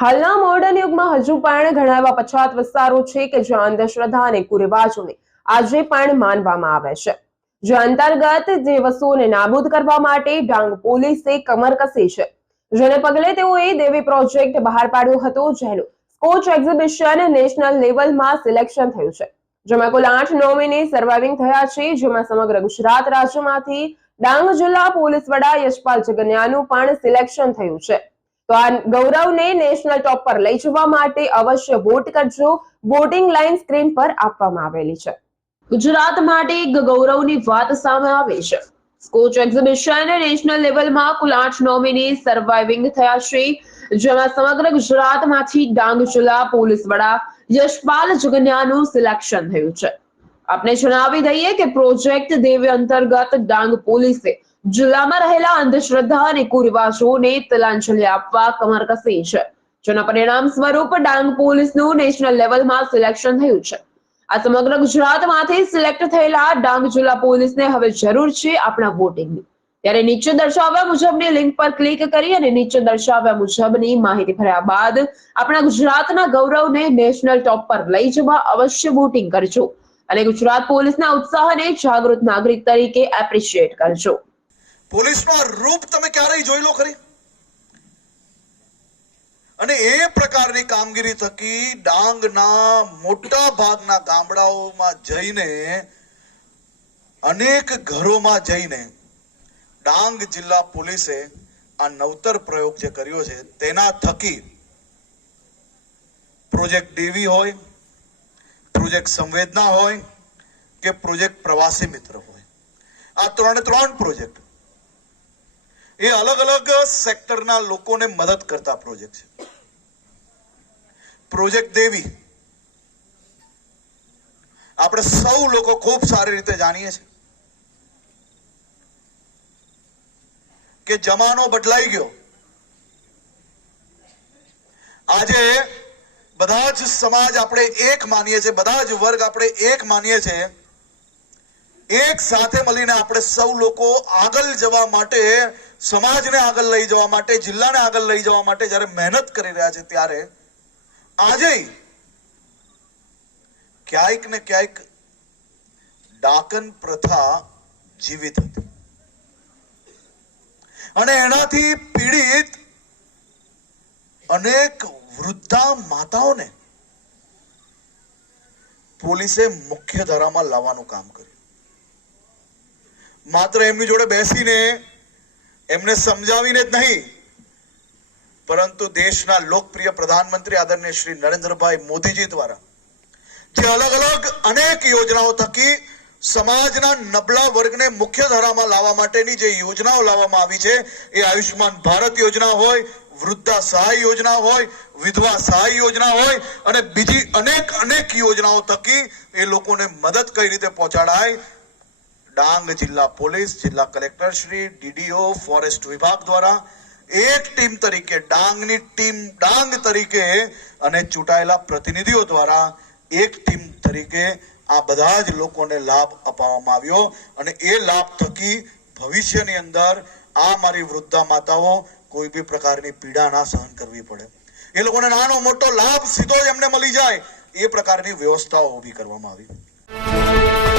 હાલના મોડર્ન યુગમાં હજુ પણ ઘણા એવા પછાત વિસ્તારો છે કે જ્યાં અંધશ્રદ્ધા અને કુરિવાજોને આજે પણ માનવામાં આવે છે. જે અંતર્ગત જે વસ્તુઓને નાબૂદ કરવા માટે ડાંગ પોલીસે કમર કસી છે. જેને પગલે તેઓએ દેવી પ્રોજેક્ટ બહાર પાડ્યો હતો, જેનું સ્કોચ એક્ઝિબિશન નેશનલ લેવલમાં સિલેક્શન થયું છે. જેમાં કુલ આઠ નોમિની સર્વાઇવિંગ થયા છે, જેમાં સમગ્ર ગુજરાત રાજ્યમાંથી ડાંગ જિલ્લા પોલીસ વડા યશપાલ જગન્યાનું પણ સિલેક્શન થયું છે. તો આ ગૌરવને નેશનલ ટોપ પર લઈ જવા માટે અવશ્ય વોટ કરજો. વોટિંગ લાઈન સ્ક્રીન પર આપવામાં આવેલી છે. ગુજરાત માટે ગૌરવની વાત સામે આવી છે. સ્કોચ એક્ઝિબિશન નેશનલ લેવલમાં કુલ આઠ નોમિની સર્વાઇવિંગ થયા છે. જેમાં સમગ્ર ગુજરાતમાંથી ડાંગ જિલ્લા પોલીસ વડા યશપાલ જગન્યાનું સિલેક્શન થયું છે. આપને જણાવી દઈએ કે પ્રોજેક્ટ દેવ અંતર્ગત ડાંગ પોલીસે જિલ્લામાં રહેલા અંધશ્રદ્ધા અને કુરિવાજોને તિલાંજલિ આપવા કમર કસી છે. જેના પરિણામ સ્વરૂપ ડાંગ પોલીસનું નેશનલ લેવલમાં સિલેક્શન થયું છે. આ સમગ્ર ગુજરાતમાંથી સિલેક્ટ થયેલા ડાંગ જિલ્લા પોલીસને હવે જરૂર છે આપણા વોટિંગની ત્યારે નીચે દર્શાવ્યા મુજબની લિંક પર ક્લિક કરી અને નીચે દર્શાવ્યા મુજબની માહિતી ભર્યા બાદ આપણા ગુજરાતના ગૌરવને નેશનલ ટોપ પર લઈ જવા અવશ્ય વોટિંગ કરજો. અને ગુજરાત પોલીસના ઉત્સાહને જાગૃત નાગરિક તરીકે એપ્રિશિએટ કરજો. પોલીસનો આ રૂપ તમે ક્યારેય જોઈ લો ખરી? અને એ પ્રકારની કામગીરી થકી ડાંગના મોટા ભાગના ગામડાઓમાં જઈને, અનેક ઘરોમાં જઈને ડાંગ જિલ્લા પોલીસે આ નવતર પ્રયોગ જે કર્યો છે, તેના થકી પ્રોજેક્ટ ડીવી હોય, પ્રોજેક્ટ સંવેદના હોય કે પ્રોજેક્ટ પ્રવાસી મિત્ર હોય. આ ત્રણે ત્રણ પ્રોજેક્ટ. એ અલગ અલગ સેક્ટરના લોકોને મદદ કરતા પ્રોજેક્ટ છે. પ્રોજેક્ટ દેવી આપણે સૌ લોકો ખૂબ સારી રીતે જાણીએ છીએ કે જમાનો બદલાઈ ગયો. આજે બધા જ સમાજ આપણે એક માનીએ છીએ, બધા જ વર્ગ આપણે એક માનીએ છીએ એક સાથે મળીને આપણે સૌ લોકો આગળ જવા માટે, સમાજને આગળ લઈ જવા માટે, જિલ્લાને આગળ લઈ જવા માટે જ્યારે મહેનત કરી રહ્યા છે ત્યારે, આજે ક્યાંક ને ક્યાંક ડાકન પ્રથા જીવિત હતી. અને એનાથી પીડિત અનેક વૃદ્ધા માતાઓને પોલીસે મુખ્ય ધારામાં લાવવાનું કામ કર્યું. માત્ર એમની જોડે બેસીને એમને સમજાવીને જ નહીં, પરંતુ દેશના લોકપ્રિય પ્રધાનમંત્રી આદરણીય શ્રી નરેન્દ્રભાઈ મોદીજી દ્વારા, જે અલગ અલગ અનેક યોજનાઓ થકી સમાજના નબળા વર્ગને મુખ્ય ધારામાં લાવવા માટેની જે યોજનાઓ લાવવામાં આવી છે, એ આયુષ્યમાન ભારત યોજના હોય, વૃદ્ધા સહાય યોજના હોય, વિધવા સહાય યોજના હોય, અને બીજી અનેક અનેક યોજનાઓ થકી એ લોકોને મદદ કઈ રીતે પહોંચાડાય ડાંગ જિલ્લા પોલીસ જિલ્લા કલેક્ટર શ્રી ડીડીઓ ફોરેસ્ટ વિભાગ દ્વારા એક ટીમ તરીકે ડાંગની ટીમ ડાંગ તરીકે અને ચૂંટાયેલા પ્રતિનિધિઓ દ્વારા એક ટીમ તરીકે આ બધા જ લોકોને લાભ અપાવવામાં આવ્યો અને એ લાભ થકી ભવિષ્યની અંદર આ મારી વૃદ્ધા માતાઓ કોઈ બી પ્રકારની પીડા ના સહન કરવી પડે. એ લોકોને નાનો મોટો લાભ સીધો જ એમને મળી જાય. એ પ્રકારની વ્યવસ્થાઓ ઊભી કરવામાં આવી.